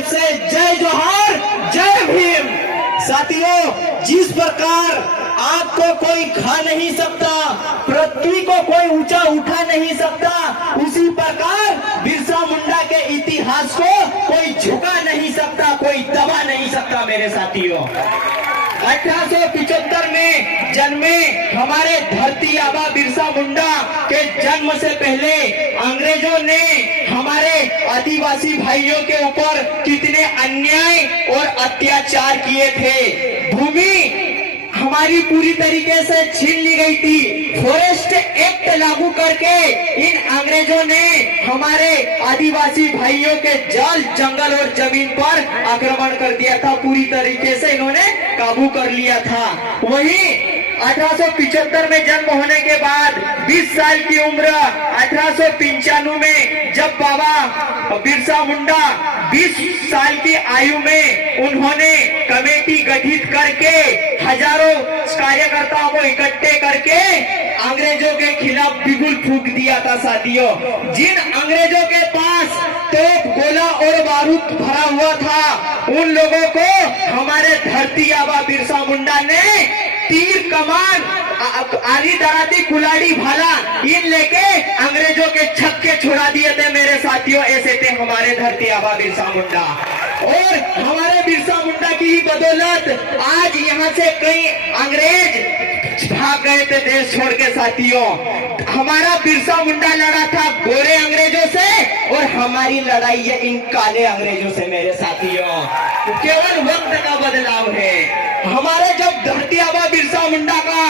तरफ से जय जोहार, जय भीम। साथियों, जिस प्रकार आग को कोई खा नहीं सकता, पृथ्वी को कोई ऊंचा उठा नहीं सकता, उसी प्रकार बिरसा मुंडा के इतिहास को कोई झुका नहीं सकता, कोई दबा नहीं सकता। मेरे साथियों, 1875 में जन्मे हमारे धरती आबा बिरसा मुंडा के जन्म से पहले अंग्रेजों ने हमारे आदिवासी भाइयों के ऊपर कितने अन्याय और अत्याचार किए थे। भूमि हमारी पूरी तरीके से छीन ली गई थी। फॉरेस्ट एक्ट लागू करके इन अंग्रेजों ने हमारे आदिवासी भाइयों के जल, जंगल और जमीन पर आक्रमण कर दिया था। पूरी तरीके से इन्होंने काबू कर लिया था। वहीं 1875 में जन्म होने के बाद 20 साल की उम्र 1895 में जब बाबा बिरसा मुंडा 20 साल की आयु में उन्होंने कमेटी गठित करके हजारों कार्यकर्ताओं को इकट्ठे करके अंग्रेजों के खिलाफ बिगुल फूंक दिया था। साथियों, जिन अंग्रेजों के पास तोप, गोला और बारूद भरा हुआ था, उन लोगों को हमारे धरती आबा बिरसा मुंडा ने तीर, कमान, आली दराती, कुलाड़ी, भाला इन लेके अंग्रेजों के छक्के छुड़ा दिए थे। मेरे साथियों, ऐसे थे हमारे धरती आबा बिरसा मुंडा। और हमारे बिरसा मुंडा की ही बदौलत आज यहाँ से कई अंग्रेज भाग गए थे देश छोड़ के। साथियों, हमारा बिरसा मुंडा लड़ा था गोरे अंग्रेजों से और हमारी लड़ाई है इन काले अंग्रेजों से। मेरे साथियों, केवल वक्त का बदलाव है। हमारे जब धरती आबा बिरसा मुंडा का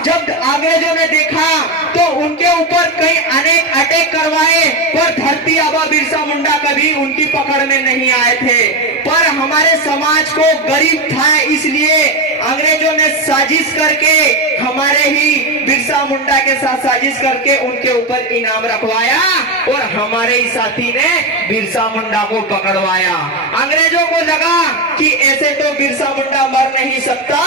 जब अंग्रेजों ने देखा तो उनके ऊपर कई अनेक अटैक करवाए, पर धरती आबा बिरसा मुंडा कभी उनकी पकड़ में नहीं आए थे। पर हमारे समाज को गरीब था, इसलिए अंग्रेजों ने साजिश करके हमारे ही बिरसा मुंडा के साथ साजिश करके उनके ऊपर इनाम रखवाया और हमारे ही साथी ने बिरसा मुंडा को पकड़वाया। अंग्रेजों को लगा कि ऐसे तो बिरसा मुंडा मर नहीं सकता,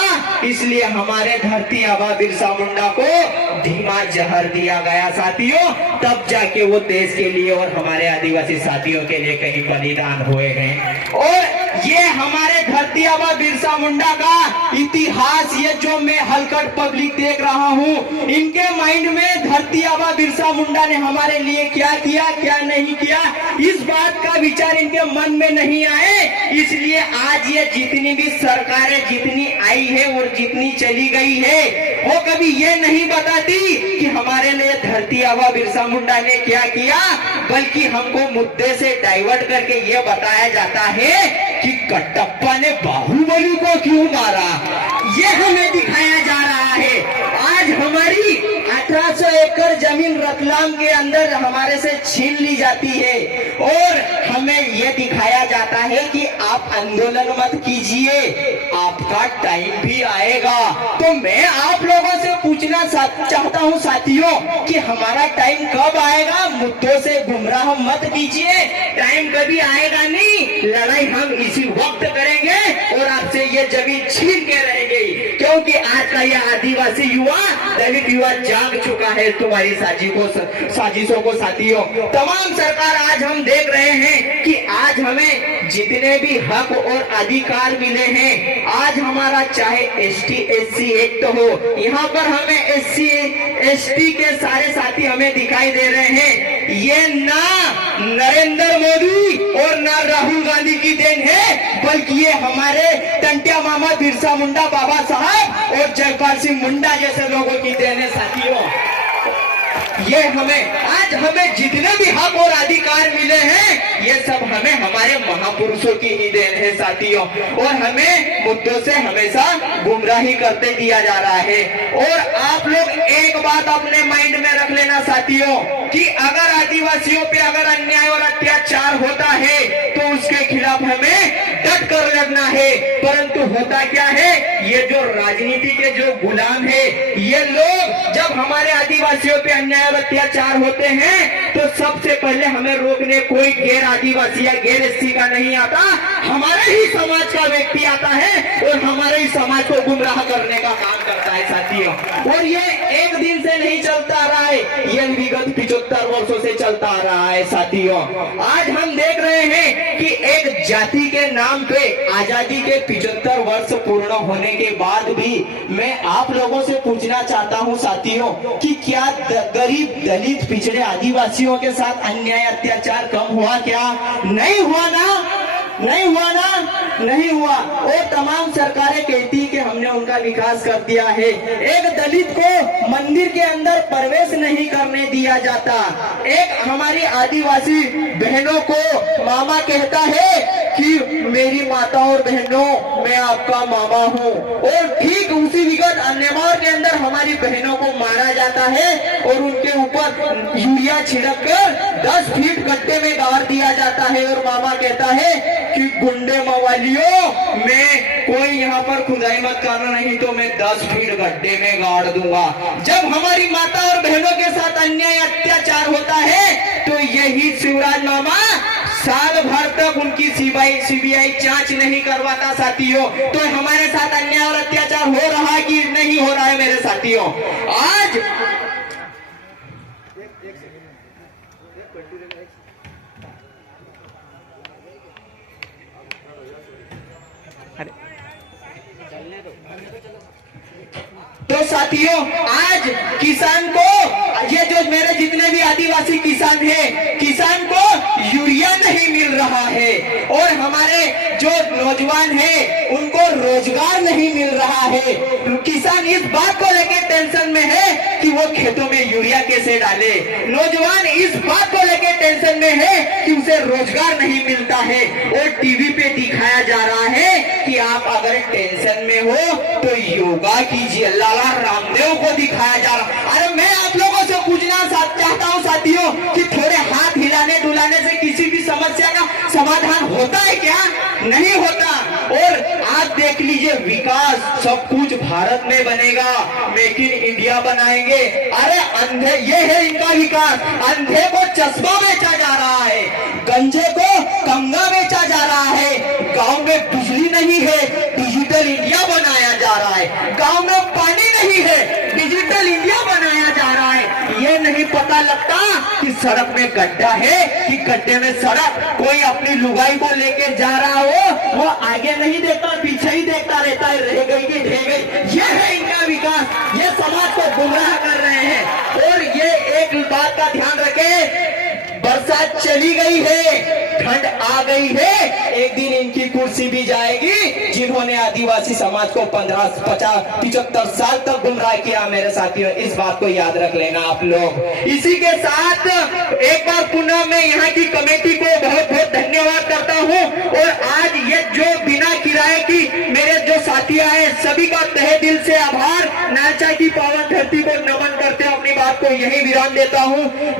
इसलिए हमारे धरती आबा बिरसा मुंडा को धीमा जहर दिया गया। साथियों, तब जाके वो देश के लिए और हमारे आदिवासी साथियों के लिए कहीं बलिदान हुए हैं। और ये हमारे धरती आबा बिरसा मुंडा का इतिहास, ये जो मैं हलकट पब्लिक देख रहा हूँ, इनके माइंड में धरती आबा बिरसा मुंडा ने हमारे लिए क्या किया, क्या नहीं किया, इस बात का विचार इनके मन में नहीं आए। इसलिए आज ये जितनी भी सरकारें जितनी आई है और जितनी चली गई है, वो कभी ये नहीं बताती कि हमारे लिए धरती आबा बिरसा मुंडा ने क्या किया, बल्कि हमको मुद्दे से डाइवर्ट करके ये बताया जाता है कि कटप्पा ने बाहुबली को क्यों मारा, ये हमें दिखाया जा रहा है। आज हमारी 1800 एकड़ जमीन रतलाम के अंदर हमारे से छीन ली जाती है और हमें यह दिखाया जाता है कि आप आंदोलन मत कीजिए, आपका टाइम भी आएगा। तो मैं आप लोगों से पूछना चाहता हूं साथियों कि हमारा टाइम कब आएगा। मुद्दों से गुमराह मत कीजिए, टाइम कभी आएगा नहीं, लड़ाई हम इसी वक्त करेंगे और आपसे ये जमीन छीन के रहेंगे, क्योंकि आज का यह आदिवासी युवा, दलित युवा जाग चुका है तुम्हारी साजिशों को। साथियों, तमाम सरकार आज हम देख रहे हैं कि आज हमें जितने भी हक और अधिकार मिले हैं, आज हमारा चाहे ST SC एक्ट हो, यहाँ पर हमें SC ST के सारे साथी हमें दिखाई दे रहे हैं। ये ना नरेंद्र मोदी और ना राहुल गांधी की देन है, बल्कि ये हमारे टंटिया मामा बिरसा मुंडा बाबा साहब और जयपाल सिंह मुंडा जैसे लोगों की देन है। साथियों, ये हमें जितने भी हक और अधिकार मिले हैं, ये सब हमें हमारे महापुरुषों की ही देन है। साथियों, और हमें मुद्दों से हमेशा गुमराही करते दिया जा रहा है। और आप लोग एक बात अपने माइंड में रख लेना साथियों कि अगर आदिवासियों पे अगर अन्याय और अत्याचार होता है तो उसके खिलाफ हमें डट कर लड़ना है, परंतु होता क्या है, ये जो राजनीति के जो गुलाम है, ये लोग जब हमारे आदिवासियों पे अन्याय और अत्याचार होते हैं तो सबसे पहले हमें रोकने कोई गैर आदिवासी या गैर एससी का नहीं आता, हमारे ही समाज का व्यक्ति आता है और हमारे ही समाज को गुमराह करने का काम करता है साथियों। और ये एक दिन से नहीं चलता आ रहा है, ये विगत 75 वर्षों से चलता आ रहा है साथियों। आज हम देख रहे हैं कि एक जाति के नाम पे आजादी के 75 वर्ष पूर्ण होने के बाद भी मैं आप लोगों से पूछना चाहता हूं साथियों कि क्या गरीब दलित पिछड़े आदिवासियों के साथ अन्याय अत्याचार कम हुआ क्या? नहीं हुआ ना, नहीं हुआ ना, नहीं हुआ। और तमाम सरकारें कहती कि हमने उनका विकास कर दिया है। एक दलित को मंदिर के अंदर प्रवेश नहीं करने दिया जाता, एक हमारी आदिवासी बहनों को मामा कहता है कि मेरी माता और बहनों मैं आपका मामा हूँ, और ठीक उसी विगत अन्यमार के अंदर हमारी बहनों को मारा जाता है और उनके ऊपर यूरिया छिड़क कर 10 फीट गड्ढे में गाड़ दिया जाता है और मामा कहता है कि गुंडे मवालियों मैं कोई यहाँ पर खुदाई मत करना, नहीं तो मैं 10 फीट गड्ढे में गाड़ दूंगा। जब हमारी माता और बहनों के साथ अन्याय अत्याचार होता है तो यही शिवराज मामा साल भर तक उनकी सीबीआई जांच नहीं करवाता साथियों। तो हमारे साथ अन्याय और अत्याचार हो रहा है कि नहीं हो रहा है मेरे साथियों? आज तो साथियों आज किसान को, ये जो मेरे जितने भी आदिवासी किसान हैं, किसान को यूरिया नहीं मिल रहा है और हमारे जो नौजवान हैं उनको रोजगार नहीं मिल रहा है। किसान इस बात को लेकर टेंशन में है कि वो खेतों में यूरिया कैसे डाले, नौजवान इस बात को लेकर टेंशन में है कि उसे रोजगार नहीं मिलता है। और टीवी पे दिखाया जा रहा है कि आप अगर टेंशन में हो तो योगा कीजिए, लाला रामदेव को दिखाया जा रहा। अरे मैं आप लोगों से पूछना चाहता हूँ साथियों कि थोड़े हाथ हिलाने डुलाने से किसी भी समस्या का समाधान होता है क्या? नहीं होता। और आप देख लीजिए विकास सब कुछ भारत में बनेगा, मेक इन इंडिया बनाएंगे। अरे अंधे, ये है इनका विकास, अंधे को चश्मा बेचा जा रहा है, गंजे को कंगा बेचा जा रहा है, गांव में बिजली नहीं है, डिजिटल इंडिया बनाया जा रहा है, गांव में पानी नहीं है, डिजिटल इंडिया बनाया जा रहा है। ये नहीं पता लगता कि सड़क में गड्ढा है कि गड्ढे में सड़क। कोई अपनी लुगाई को लेकर जा रहा हो वो आगे नहीं देखता, पीछे ही देखता रहता है, रह गई कि ढह गई। ये है इनका विकास, ये समाज को गुमराह कर रहे हैं। और ये एक बात का ध्यान रखें, बरसात चली गई है, ठंड आ गई है, एक दिन इनकी कुर्सी भी जाएगी जिन्होंने आदिवासी समाज को 15, 50, 75 साल तक गुमराह किया। मेरे साथियों इस बात को याद रख लेना आप लोग। इसी के साथ एक बार पुनः मैं यहाँ की कमेटी को बहुत बहुत धन्यवाद करता हूँ। और आज ये जो बिना किराए की मेरे जो साथी आए सभी का तहे दिल से आभार। नालचा की पावन धरती को नमन करते हुए अपनी बात को यही विराम देता हूँ।